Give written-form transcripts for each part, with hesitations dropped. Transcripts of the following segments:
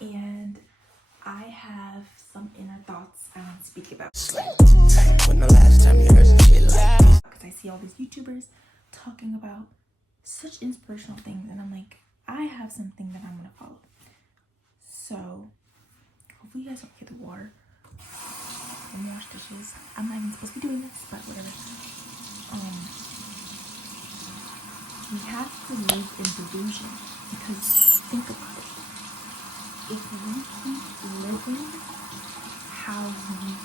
and I have some inner thoughts I want to speak about. When the last time you heard some shit like this? Because I see all these YouTubers talking about such inspirational things, and I'm like, I have something that I'm gonna follow. So hopefully you guys don't get the water. Let me wash dishes. I'm not even supposed to be doing this, but whatever. We have to live in delusion, because think about it. If we keep living how we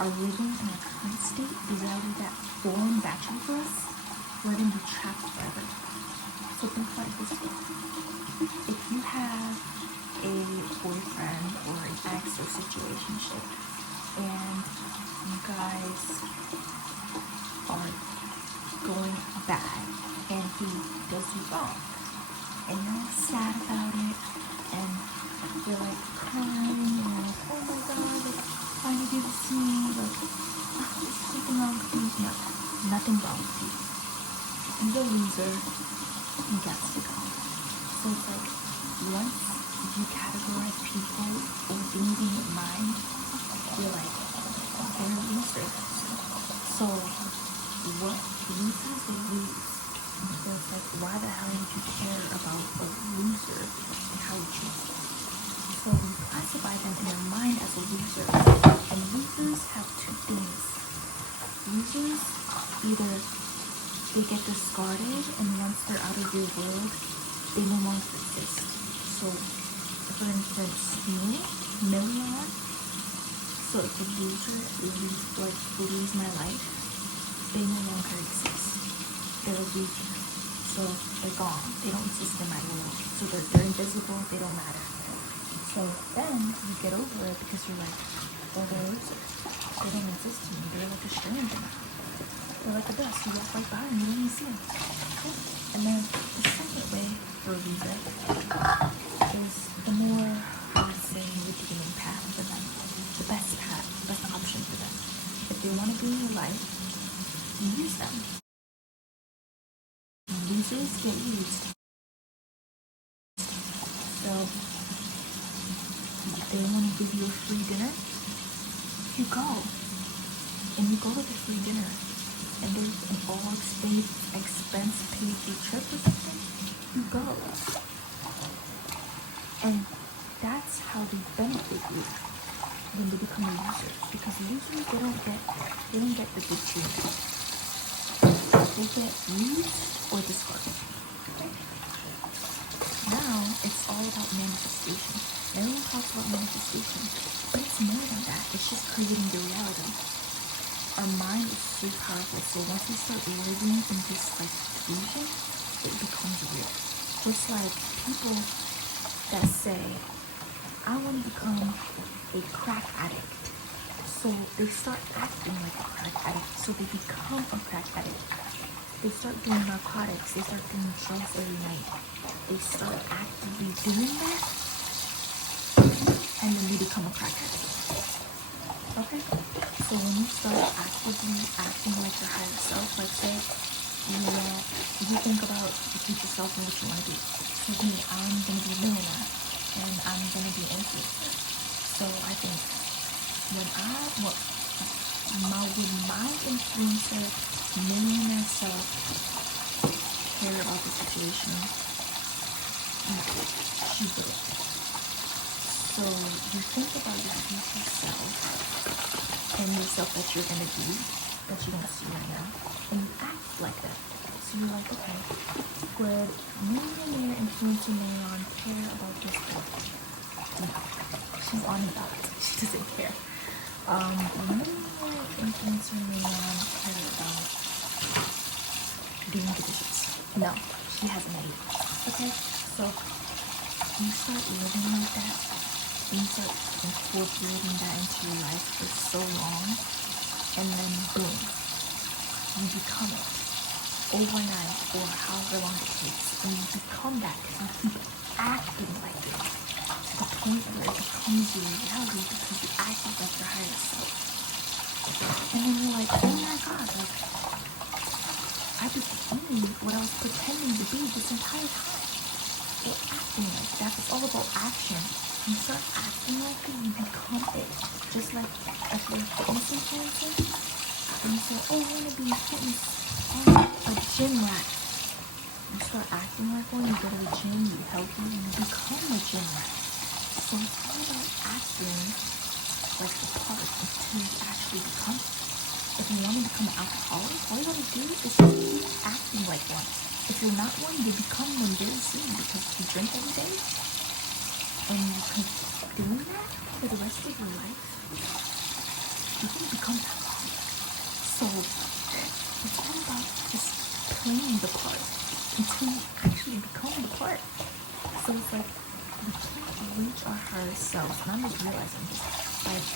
are living in our current state, the reality that formed naturally for us, we're going to be trapped forever. So think about it this way. If you have a boyfriend or an ex or situationship, and you guys are going bad, and he does you wrong, and you're all sad about it, and you're like crying, and you're like, oh my god, like, why did you do this to me? Like, oh, is something wrong with you? No, nothing wrong with you. He's a loser. He gets to go. So it's like, once you categorize people or things in your mind, you're like, they're a loser. So what losers will lose. So it's like, why the hell would you care about a loser and how he treats you? So we classify them in our mind as a loser. And losers have two things. Losers, either they get discarded, and once they're out of your world, they no longer exist. So, for instance, me, Million, so if a loser leaves my life, they no longer exist. They're a loser. So they're gone. They don't exist in my world. So they're invisible. They don't matter. So then you get over it because you're like, oh, they're a loser. They don't exist to me. They're like a stranger now. They're like a dust. You walk right by and you don't even see them. And then the second way for a loser is the more, I would say, redeeming path for them. The best path, the best option for them. If they want to be in your life, you use them. Losers get used. So, if they want to give you a free dinner, you go. And you go to the free dinner. And there's an all-expense paid trip or something, you go. And that's how they benefit you when they become a loser. Because losers, they don't get the good treatment. They get used or discarded. Okay? Now it's all about manifestation. Everyone talks about manifestation, but it's more than that. It's just creating the reality. Our mind is so powerful, so once we start living in this like delusion, it becomes real. Just like people that say, I want to become a crack addict. So they start acting like a crack addict. So they become a crack addict. They start doing narcotics. They start doing drugs every night. They start actively doing that, and then they become a crack addict. Okay? So when you start actively acting like your higher self, like say, you think about your future self and what you want to be. So me, I'm going to be a millionaire, and I'm going to be an influencer. So I think when my influencer, millionaire self care about the situation, she will. So you think about your future self and yourself that you're gonna be, that you don't see right now, and you act like that. So you're like, okay, would millionaire influencer Marion care about this thing? No, she's on about it. She doesn't care. Millionaire influencer Marion care about doing the dishes? No, she hasn't made it. Okay, so you start living like that. And you start incorporating that into your life for so long, and then boom, you become it overnight or however long it takes, and you become that because you keep acting like it to the point where it becomes your reality because you acted like your higher self. And then you're like, oh my god, like I became what I was pretending to be this entire time. We're acting like that. It's all about action. you start acting like it, you become it. Just like if you're a fitness influencer, and you say, oh, I want to be a fitness, a gym rat. You start acting like one, you go to the gym, you healthy, and you become a gym rat. So it's all about acting like the part until you actually become it. If you want to become an alcoholic, all you gotta do is just keep acting like one. If you're not one, you become one very soon because you drink every day. And you keep doing that for the rest of your life, you can become an alcoholic. So it's all about just playing the part until you actually become the part. So it's like we can't reach our higher selves. And I'm just realizing this. Like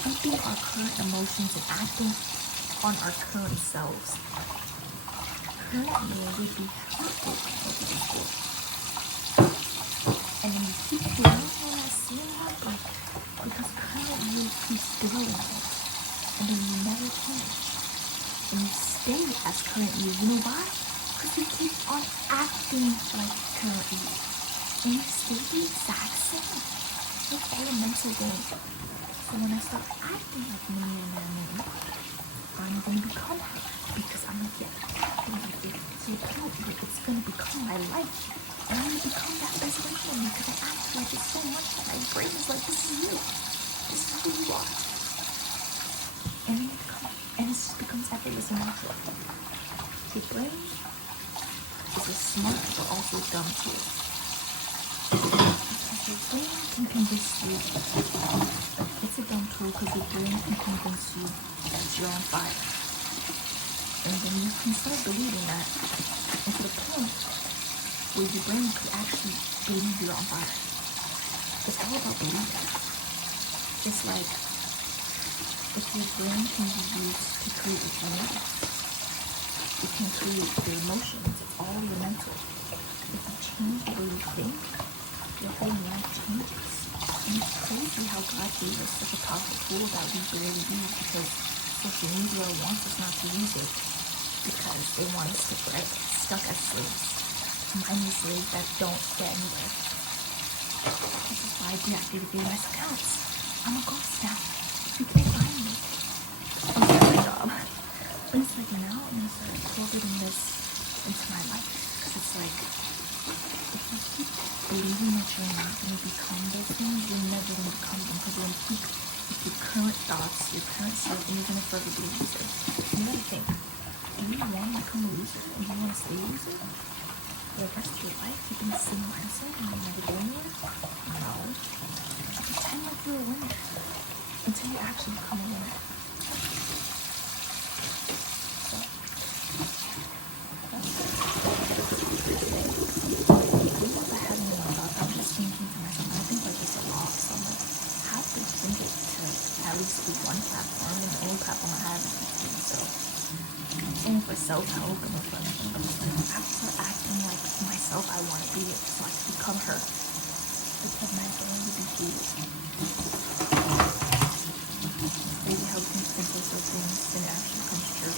keeping our current emotions and acting on our current selves currently would be hurtful for people. And then you keep dwelling on that same heartbreak because current you keeps dwelling on it. And then you never change. And you stay as current you. You know why? Because you keep on acting like current you. And you stay the exact same. It's all a mental game. So when I start acting like me and I'm going to become her because I'm going to get acting like it. So it's going to become my life. And I'm going to become that best version of me because I act like it so much that my brain is like, this is you. This is who you are. And then it just becomes effortless and natural. Your brain is a smart but also dumb tool. Because your brain can convince you, it's a dumb tool because your brain can convince you that you're on fire. And then you can start believing that into the point where your brain could actually believe you're on fire. It's all about believing. It's like if your brain can be used to create what you need, it can create your emotions. It's all your mental. If you change the way you think, your whole life changes. And it's crazy how God gave us such a powerful tool that we barely use because social media wants us not to use it because they want us to get stuck as slaves. Mindless slaves that don't get anywhere. This is why I deactivated my accounts. I'm a ghost now. You can't find me. I'm doing my job. But it's like now I'm going to start incorporating this into my life. Because it's like, if you keep believing that you're not going to become those things, you're never going to become them. Because you're going to keep with your current thoughts, your current self, and you're going to forever be a loser. You got to think, do you want to become a loser? And do you want to stay a loser? For the rest of your life, keeping the same mindset and you're never going anywhere? No. Pretend like you're a winner until you actually become a winner. So, that's it. I don't know if I had any more thoughts. I'm just thinking to myself. I think like it's a lot. So I'm like, I have to think it to at least do one platform. And the only platform I have is YouTube. So, only for self-help and reflection. But it's like, I have to start acting like myself I want to be so I can become her. Because my brain would be huge. Maybe how we can think of those things and it actually comes true.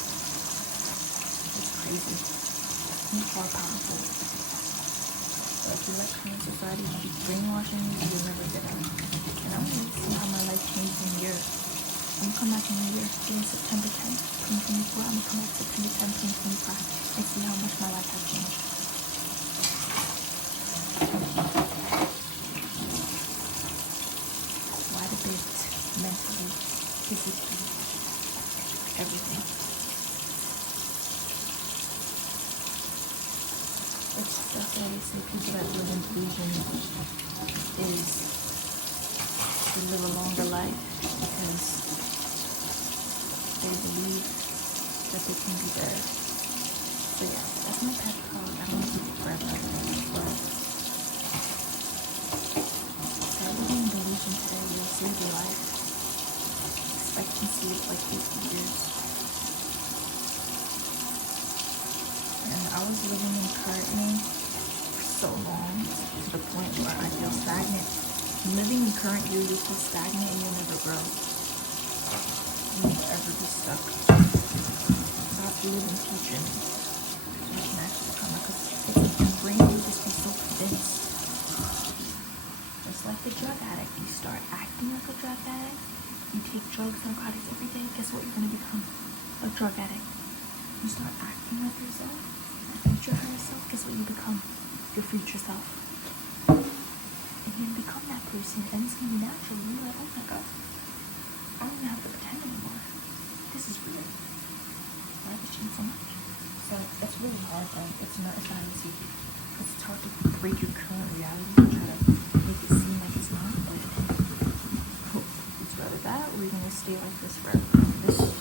It's crazy. It's all powerful. But if you let current society keep brainwashing you, you'll never get out. And I'm going to see how my life changed in a year. I'm going to come back in a year, in September 10th, 2024. I'm going to come back September 10th, 2025 and see how much my life has changed. Quite a bit mentally, physically, everything. That's why they say people that live in delusion is to live a longer life because they believe that they can be there. So yeah, that's my pet talk. I don't want to keep it forever, but that living in delusion today will save your life. Expectancy is like 50 years. And I was living in current me for so long to the point where I feel stagnant. Living in current you feel stagnant and you'll never grow. You'll never be stuck. So I have to live in future me. So I can actually come out. Because it's like your brain will just be so convinced. Just like the drug addict. You start acting like a drug addict. You take drugs, narcotics every day. Guess what? You're gonna become a drug addict. You start acting like yourself, your future higher self. Guess what? You become your future self. And you become that person, and it's gonna be natural. You're like, oh my god, I don't even have to pretend anymore. This is real. Why have changed so much? So it's really hard, though. It's not easy. Because it's hard to break your current reality and try to make it seem like it's not, but it's rather that, or you're gonna stay like this forever. This